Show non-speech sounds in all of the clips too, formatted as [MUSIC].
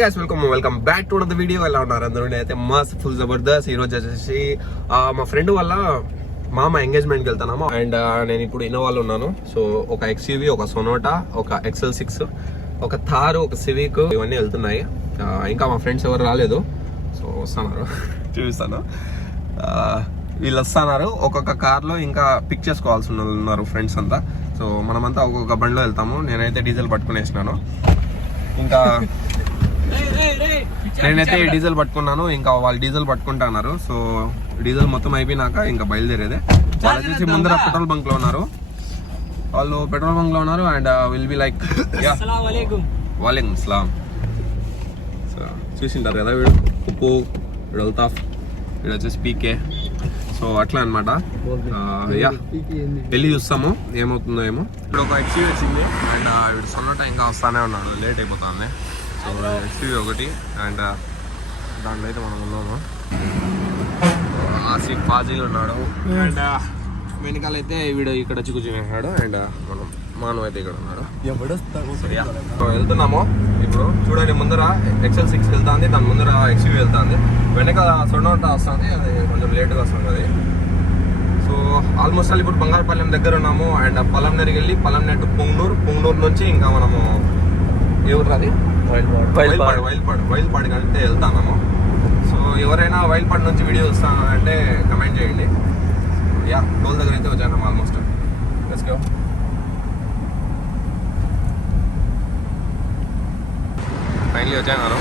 Guys welcome welcome back to the video ఎలా ఉన్నారు అందరూ? అయితే మస్త్ ఫుల్ జబర్దస్త్ ఈరోజు వచ్చేసి మా ఫ్రెండ్ వల్ల మామ ఎంగేజ్మెంట్కి వెళ్తున్నాము. అండ్ నేను ఇప్పుడు ఇన్నోవాలో ఉన్నాను. సో ఒక ఎక్స్యూవి ఒక సొనోటా ఒక ఎక్సెల్ సిక్స్ ఒక థారు ఒక సివిక్ ఇవన్నీ వెళ్తున్నాయి. ఇంకా మా ఫ్రెండ్స్ ఎవరు రాలేదు. సో వస్తున్నారు. చూపిస్తాను. వీళ్ళు వస్తున్నారు. ఒక్కొక్క కార్లో ఇంకా పిక్ చేసుకోవాల్సి ఉన్నారు ఫ్రెండ్స్ అంతా. సో మనమంతా ఒక్కొక్క బండిలో వెళ్తాము. నేనైతే డీజిల్ పట్టుకునేసినాను. ఇంకా నేనైతే డీజిల్ పట్టుకున్నాను ఇంకా వాళ్ళు డీజిల్ పట్టుకుంటున్నారు. సో డీజిల్ మొత్తం అయిపోయినాక ఇంకా బయలుదేరేదే. వాళ్ళు వచ్చేసి ముందర పెట్రోల్ బంక్లో ఉన్నారు. వాళ్ళు పెట్రోల్ బంక్లో ఉన్నారు అండ్ విల్ బి లైక్ వాలేకుమ్ ఇస్లాం సో చూసింటారు కదా వీడు? ఉప్పు వీడు అల్తాఫ్ వీడు వచ్చేసి పీకే. సో అట్లా అనమాట యా వెళ్ళి చూస్తాము ఏమవుతుందో ఏమో. ఇప్పుడు ఒక ఎక్స్యూ వచ్చింది అండ్ వీడు సొన్నట ఇంకా వస్తానే ఉన్నాడు. లేట్ అయిపోతుంది. సో ఒకటి అండ్ దాంట్లో అయితే మనం ఉన్నాము. ఆసిఫ్ ఫాజిల్ ఉన్నాడు. అండ్ వెనకాల అయితే వీడు ఇక్కడ వచ్చి కూర్చునేసాడు. అండ్ మనం మానవ్ అయితే ఇక్కడ ఉన్నాడు. వెళ్తున్నాము. ఇప్పుడు చూడండి ముందర ఎక్సెల్ సిక్స్ వెళ్తాంది దాని ముందర ఎక్స్యూ వెళ్తాంది. వెనక సొన్నట వస్తుంది అది కొంచెం లేట్గా వస్తుంది సో ఆల్మోస్ట్ ఆల్ ఇప్పుడు బంగారపాలెం దగ్గర ఉన్నాము. అండ్ పలంనేరుకి వెళ్ళి పలంనేరు పొంగనూరు. పొంగనూరు నుంచి ఇంకా మనము ఎవరు అది వైల్పాడు వైల్పాడు వైల్పాడు కలిపితే వెళ్తాము సో ఎవరైనా వైల్పాడు నుంచి వీడియో వస్తాను అంటే కమెంట్ చేయండి. యా టోల్ దగ్గర అయితే వచ్చాను ఆల్మోస్ట్ లెట్స్ గో ఫైనలీ వచ్చాను.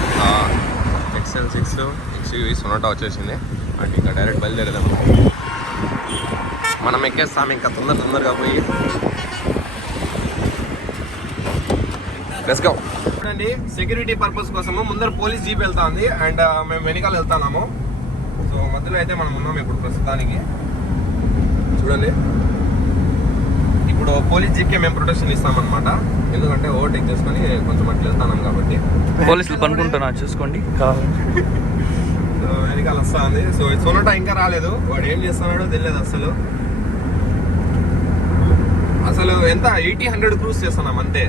ఎక్సెల్ సిక్స్ ఎక్స్యూవీ సొనాటా వచ్చేసింది. అండ్ ఇంకా డైరెక్ట్ బయలుదేరేదాం మనం ఎక్కేస్తాం ఇంకా తొందర తొందరగా పోయి. లెట్స్ గో చూడండి సెక్యూరిటీ పర్పస్ కోసము ముందర పోలీస్ జీప్ వెళ్తాంది అండ్ మేము వెనకాల వెళ్తున్నాము. సో మధ్యలో అయితే మనం ఉన్నాం ఇప్పుడు ప్రస్తుతానికి. చూడండి. ఇప్పుడు పోలీస్ జీప్కి మేము ప్రొటెక్షన్ ఇస్తామన్నమాట. ఎందుకంటే ఓవర్టేక్ చేసుకొని కొంచెం అట్లా వెళ్తున్నాం కాబట్టి. పోలీసులు పనుకుంటున్నారు చూసుకోండి. [LAUGHS] సో వెనకాల వస్తుంది. సో సొనటా ఇంకా రాలేదు. వాడు ఏం చేస్తున్నాడో తెలియదు అసలు. అసలు ఎంత? ఎయిటీ హండ్రెడ్ క్రూస్ చేస్తున్నాం అంతే.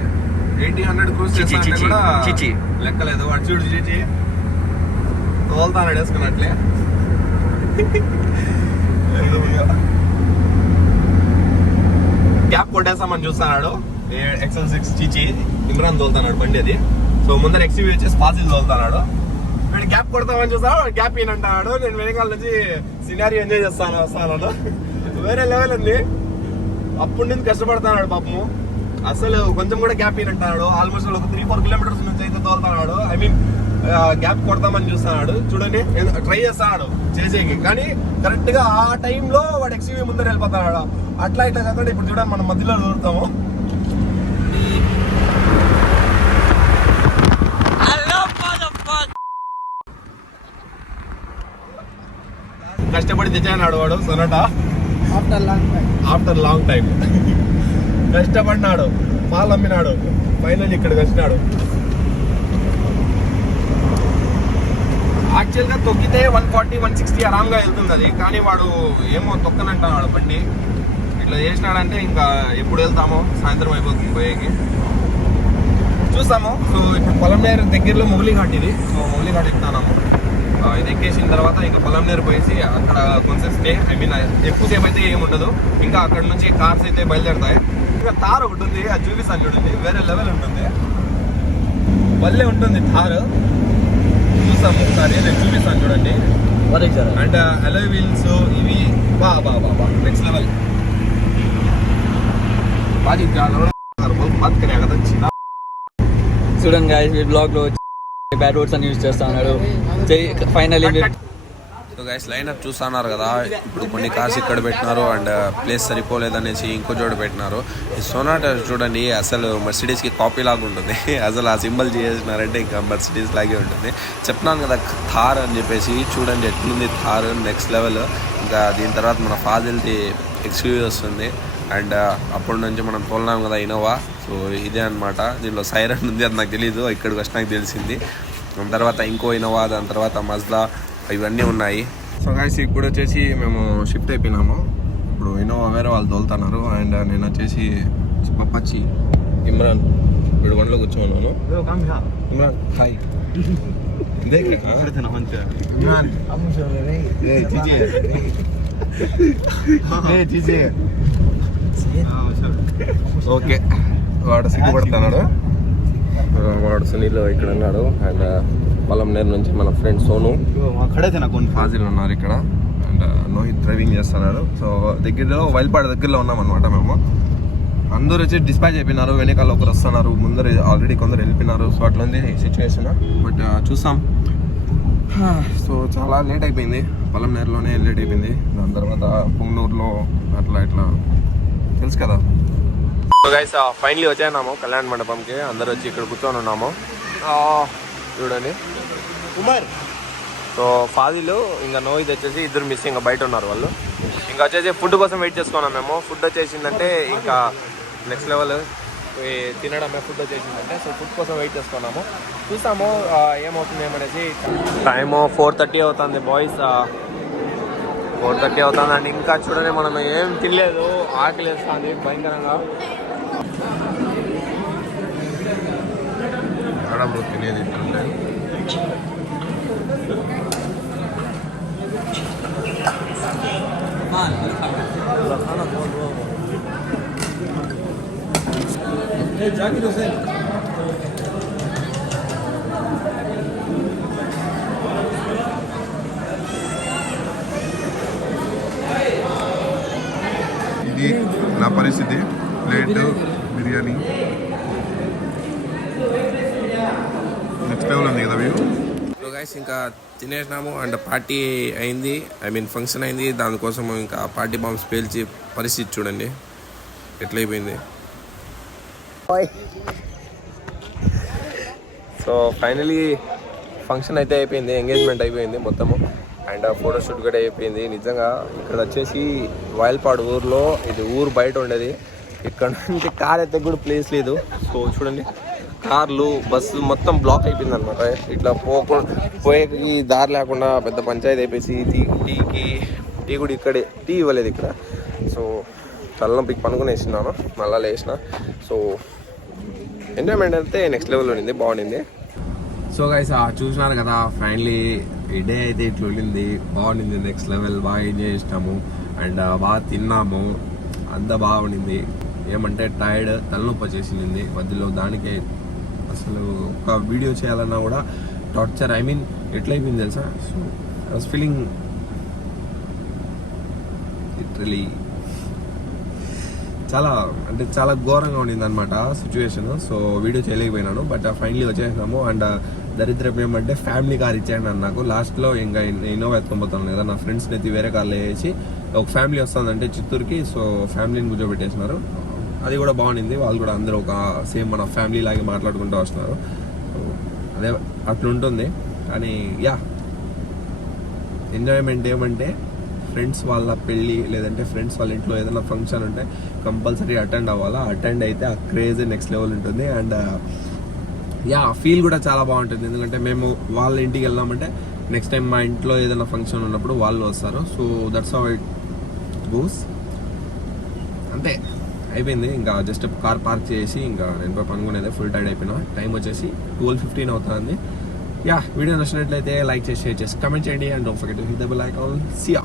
ఎయిటీ హండ్రెడ్ క్రూస్ చిచి. లెక్కలేదు. వాడు చూడు చిచి తోలుతాడు వేసుకున్నట్లే. గ్యాప్ కొట్టేస్తామని చూస్తున్నాడు. ఎక్సెల్ సిక్స్ చిచి ఇమ్రాన్ తోలుతున్నాడు బండి అది. సో ముందర ఎక్స్యూవీ వచ్చేసి ఫాసిల్ తోలుతున్నాడు. వీడు గ్యాప్ కొడతామని చూసా గ్యాప్ అంటాడు. నేను వెనకాల నుంచి సినారీ ఎంజాయ్ చేస్తాను వస్తాను వేరే లెవెల్ ఉంది. అప్పటి నుంచి కష్టపడుతున్నాడు పాపము. అసలు కొంచెం కూడా గ్యాప్ అంటాడు ఆల్మోస్ట్ ఒక త్రీ ఫోర్ కిలోమీటర్స్ నుంచి అయితే తోలుతున్నాడు. ఐ మీన్ గ్యాప్ కొడతామని చూస్తున్నాడు. చూడండి ట్రై చేస్తున్నాడు చేసేకి. కానీ కరెక్ట్గా ఆ టైంలో వాడు ఎక్స్యూవీ ముందర వెళ్ళిపోతున్నాడు. అట్లా ఇట్లా కాకుండా ఇప్పుడు చూడండి మనం మధ్యలో దూరుతాము కష్టపడి తెచ్చాడు వాడు సొనట. ఆఫ్టర్ లాంగ్ టైం కష్టపడినాడు పాలు అమ్మినాడు ఫైనల్ ఇక్కడ వచ్చినాడు యాక్చువల్గా తొక్కితే వన్ ఫార్టీ వన్ సిక్స్టీ ఆరామ్గా వెళ్తుంది అది కానీ వాడు ఏమో తొక్కనంటున్నాడు బండి. ఇట్లా చేసినాడంటే ఇంకా ఎప్పుడు వెళ్తామో సాయంత్రం అయిపోతుంది పోయేకి. చూస్తాము. సో ఇప్పుడు పొలంనేరు దగ్గరలో మొగలిఘాట్ ఇది. సో మొగలిఘాట్ ఎక్కుతాము ఇది ఎక్కేసిన తర్వాత ఇంకా పొలంనేరు పోయేసి అక్కడ కొంచెం స్టే ఐ మీన్ ఎక్కువసేపు అయితే ఏమి ఉండదు ఇంకా అక్కడ నుంచి కార్స్ అయితే బయలుదేరుతాయి. ఇంకా తార్ ఒకటి ఉంది అది చూపిస్తాను చూడండి వేరే లెవెల్ ఉంటుంది. భలే ఉంటుంది తార్. చూస్తాము ఒకసారి నేను చూపిస్తాను చూడండి. అండ్ అలో వీల్స్ ఇవి బా బా బా బా నెక్స్ట్ లెవెల్ బాజీ చాలా బాత్ కరే కదా చిన్న. చూడండి గాయస్ ఈ బ్లాగ్లో బ్యాడ్ వర్డ్స్ అని యూజ్ చేస్తా ఉన్నాడు. Final so guys line up చూస్తున్నారు కదా. ఇప్పుడు కొన్ని కార్స్ ఇక్కడ పెట్టినారు అండ్ ప్లేస్ uh, సరిపోలేదనేసి ఇంకో చోట పెట్టినారు. ఈ సోనాట చూడండి అసలు మర్సిడీస్కి కాపీ లాగా ఉంటుంది. [LAUGHS] అసలు ఆ సింబల్ చేసినారంటే ఇంకా మర్సిడీస్ లాగే ఉంటుంది. చెప్తున్నాను కదా థార్ అని చెప్పేసి. చూడండి ఎట్లుంది థార్ నెక్స్ట్ లెవెల్ ఇంకా దీని తర్వాత మన ఫాజిల్ది ఎక్స్క్యూజ్ వస్తుంది. అండ్ uh, అప్పటి నుంచి మనం తోలినాం కదా ఇనోవా సో ఇదే అనమాట దీనిలో సైరన్ ఉంది అది నాకు తెలియదు ఇక్కడికి వచ్చి నాకు తెలిసింది. దాని తర్వాత ఇంకో ఇనోవా దాని తర్వాత మజ్లా ఇవన్నీ ఉన్నాయి. సో గాయస్ ఇప్పుడు వచ్చేసి మేము షిఫ్ట్ అయిపోయినాము. ఇప్పుడు ఇన్నోవా వేరే వాళ్ళు తోలుతున్నారు. అండ్ నేను వచ్చేసి పప్పచ్చి ఇమ్రాన్ ఇప్పుడు వన్లో కూర్చోన్నాను ఇమ్రాన్ హాయ్ [LAUGHS] ఓకే. వాడు సిగ్గుపడుతున్నాడు వాడు సునీల్ ఇక్కడ ఉన్నాడు. అండ్ పొలంనేరు నుంచి మన ఫ్రెండ్ సోను. అక్కడైతే నాకు హాజీలు ఉన్నారు ఇక్కడ. అండ్ నోహిత్ డ్రైవింగ్ చేస్తున్నాడు. సో దగ్గరలో వైల్పాడ దగ్గరలో ఉన్నాం అనమాట మేము. అందరూ వచ్చి డిస్పాచ్ అయిపోయినారు. వెనకాల ఒకరు వస్తున్నారు. ముందర ఆల్రెడీ కొందరు వెళ్ళిపోయినారు. సో అట్లా ఉంది సిచ్యువేషన్ బట్ చూసాం. సో చాలా లేట్ అయిపోయింది. పొలంనేరులోనే లేట్ అయిపోయింది. దాని తర్వాత పొంగనూరులో అట్లా ఇట్లా. తెలుసు కదా? గైస్ ఫైనలీ వచ్చేనాము కళ్యాణ మండపంకి. అందరు వచ్చి ఇక్కడ కూర్చొని ఉన్నాము. చూడండి. కుమార్ సో ఫాదీలు ఇంకా నోయి వచ్చేసి ఇద్దరు మిస్ ఇంకా బయట ఉన్నారు వాళ్ళు. ఇంకా వచ్చేసి ఫుడ్ కోసం వెయిట్ చేసుకున్నాం మేము. ఫుడ్ వచ్చేసిందంటే ఇంకా నెక్స్ట్ లెవెల్ తినడమే ఫుడ్ వచ్చేసిందంటే సో ఫుడ్ కోసం వెయిట్ చేసుకున్నాము. చూసాము ఏమవుతుంది ఏమనేసి. టైము ఫోర్ థర్టీ అవుతుంది బాయ్స్ ఫోర్ థర్టీ అవుతుంది. అండ్ ఇంకా చూడండి మనం ఏం తినలేదు. ఆకలి వేస్తుంది భయంకరంగా. తినేది ఇది నా పరిస్థితి. ప్లేట్ బిర్యానీ. నెక్స్ట్ లెవెల్ ఉంది కదా వ్యూ సో గైస్ ఇంకా తినేసినాము అండ్ పార్టీ అయింది. ఐ మీన్ ఫంక్షన్ అయింది. దానికోసం ఇంకా పార్టీ బాంబ్స్ పేల్చి పరిస్థితి చూడండి. ఎట్లయిపోయింది? సో ఫైనలీ ఫంక్షన్ అయితే అయిపోయింది. ఎంగేజ్మెంట్ అయిపోయింది మొత్తము. అండ్ ఫోటోషూట్ కూడా అయిపోయింది. నిజంగా ఇక్కడ వచ్చేసి వాయల్పాడు ఊర్లో ఇది ఊరు బయట ఉండేది. ఇక్కడ నుంచి కార్ అయితే కూడా ప్లేస్ లేదు. సో చూడండి. కార్లు బస్సు మొత్తం బ్లాక్ అయిపోయింది అనమాట ఇట్లా పోకుండా పోయేకి దారి లేకుండా పెద్ద పంచాయతీ అయిపోయి టీ టీకి టీ కూడా ఇక్కడే టీ ఇవ్వలేదు ఇక్కడ. సో తలనొప్పికి పనుకునేసినాను మళ్ళా లేచిన సో ఎంజాయ్మెంట్ అయితే నెక్స్ట్ లెవెల్ ఉండింది బాగుండింది. సో గైస్ చూసినారు కదా ఫైనలీ ఈ డే అయితే ఇట్లా ఉండింది బాగుండింది నెక్స్ట్ లెవెల్ బాగా ఎంజాయ్ చేసినాము. అండ్ బాగా తిన్నాము అంతా బాగుండింది. ఏమంటే టైర్డ్ తలనొప్పి వచ్చేసింది మధ్యలో దానికి అసలు ఒక వీడియో చేయాలన్నా కూడా టార్చర్ ఐ మీన్ ఎట్లయిపోయింది తెలుసా? So I was feeling literally చాలా అంటే చాలా ఘోరంగా ఉండింది అనమాట సిచ్యువేషన్ సో వీడియో చేయలేకపోయినాను బట్ ఫైనలీ uh, వచ్చేసినాము. అండ్ దరిద్రం ఏమంటే ఫ్యామిలీ కార్ ఇచ్చాడు నన్ను నాకు. లాస్ట్లో ఇంకా ఇన్నోవా ఎత్తుకొని కదా నా ఫ్రెండ్స్ని అయితే వేరే కార్లో వేసి ఒక ఫ్యామిలీ వస్తుందంటే చిత్తూరుకి సో ఫ్యామిలీని కూర్చోబెట్టేసినారు. అది కూడా బాగుండింది. వాళ్ళు కూడా అందరూ ఒక సేమ్ మన ఫ్యామిలీ లాగే మాట్లాడుకుంటూ వస్తున్నారు. అదే అట్లుంటుంది కానీ యా. ఎంజాయ్మెంట్ ఏమంటే ఫ్రెండ్స్ వాళ్ళ పెళ్ళి లేదంటే ఫ్రెండ్స్ వాళ్ళ ఇంట్లో ఏదైనా ఫంక్షన్ ఉంటే కంపల్సరీ అటెండ్ అవ్వాలా? అటెండ్ అయితే ఆ క్రేజ్ నెక్స్ట్ లెవెల్ ఉంటుంది. అండ్ యా ఫీల్ కూడా చాలా బాగుంటుంది. ఎందుకంటే మేము వాళ్ళ ఇంటికి వెళ్ళామంటే నెక్స్ట్ టైం మా ఇంట్లో ఏదైనా ఫంక్షన్ ఉన్నప్పుడు వాళ్ళు వస్తారు. So that's how it goes అంతే. అయిపోయింది. ఇంకా జస్ట్ కార్ పార్క్ చేసి ఇంకా నేను పోయి పనుకునేది ఫుల్ టైడ్ అయిపోయినా. టైం వచ్చేసి ట్వెల్వ్ ఫిఫ్టీన్ అవుతుంది. యా వీడియో నచ్చినట్లయితే లైక్ చేసి షేర్ చేసి కమెంట్ చేయండి. And don't forget to hit the bell icon see ya